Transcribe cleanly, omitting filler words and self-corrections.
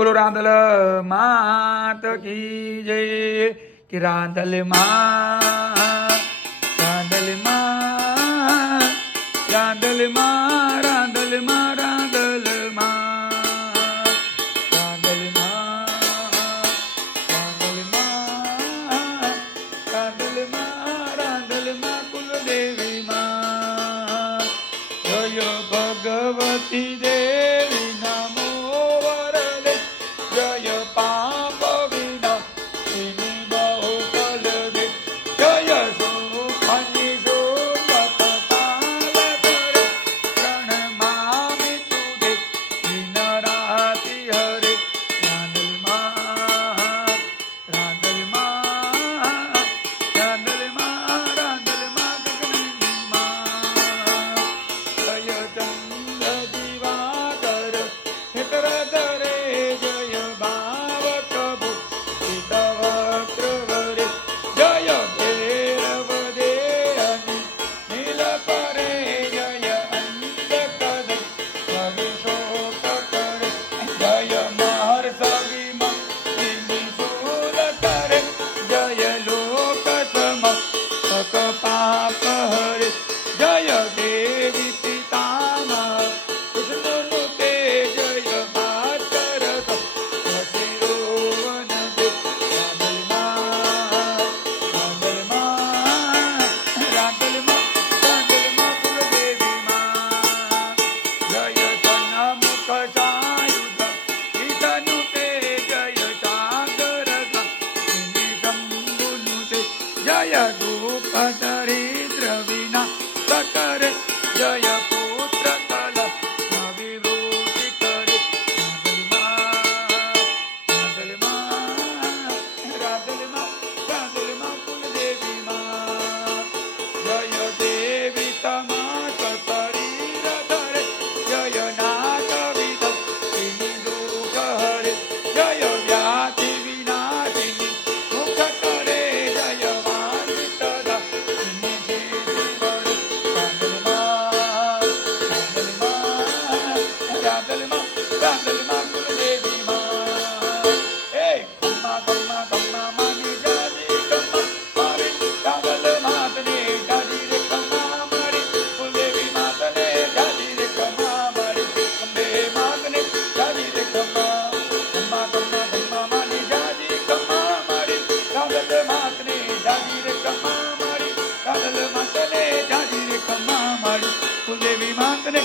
બોલો રાંધલ માત કી જય કે રાંધલ માં રાંધલ માં રાંધલ માં રાંધલ માં રાંધલ માં રાંધલ માં રાંધલ માં રાંધલ માં રાંધલ માં કુલદેવી માં જય ભગવતી દેવી નમો વરદે જય પાપ વિનાશિની બહુબલ દે જય સુખની શોભપાલ કરે પ્રણમામિ તુદે દિન રાતિ હરે રાંધલ માં રાંધલ માં રાંધલ માં રાંધલ માં ગગનની માં જય ચંદ્ર દિવાકર ક્ષેત્ર ધરે જય ભાવક ભૂષિત વક્ર વરે જય ભૈરવ દેહની નીલ પરે જય અંધક દે રવિ શોક કરે જય મહર્ષ વિમંતિની શૂલ કરે જય લોક સમસ્તક પાપ હરે જય દેવી પિતામહ વિષ્ણુનું તે જય ભાસ્કર શિરોવન દે રાંધલ માં રાંધલ માં રાંધલ માં રાંધલ માં કુલદેવી માં જય સન્મુખ સાયુધ ઈશાનું તે જય સાગર શંભુનું તે જય દુઃખ દરિદ્ર વિનાશ કરે જય પુત્ર કલશ વિવૃતિ કરે રાંધલ માં રાંધલ માં રાંધલ માં કુલદેવી માં જય દેવી તમાક શરીર ધરે જય નાગ વિધિની દુઃખ હરે જય વ્યાધિ વિનાશિની મુખ કરે જય વાંછિત દાસિની સિદ્ધિ વરે રાંધલ માં રાંધલ માં રાંધલ માં કુલદેવી માં એ ગમ્મા ગમ્મા ગમ્મા માની જાજી ગમ્મા મારી રાંધલ માતને જાજી રે ગમ્મા મારી કુલદેવી માતને જાજી રે ગમ્મા મારી અંબે માતને જાજી રે ગમ્મા ગમ્મા ગમ્મા ગમ્મા માની જાજી ગમ્મા મારી રાંધલ માતને જાજી રે ગમ્મા મારી રાંધલ માતને જાજી રે ગમ્મા મારી કુલદેવી માતને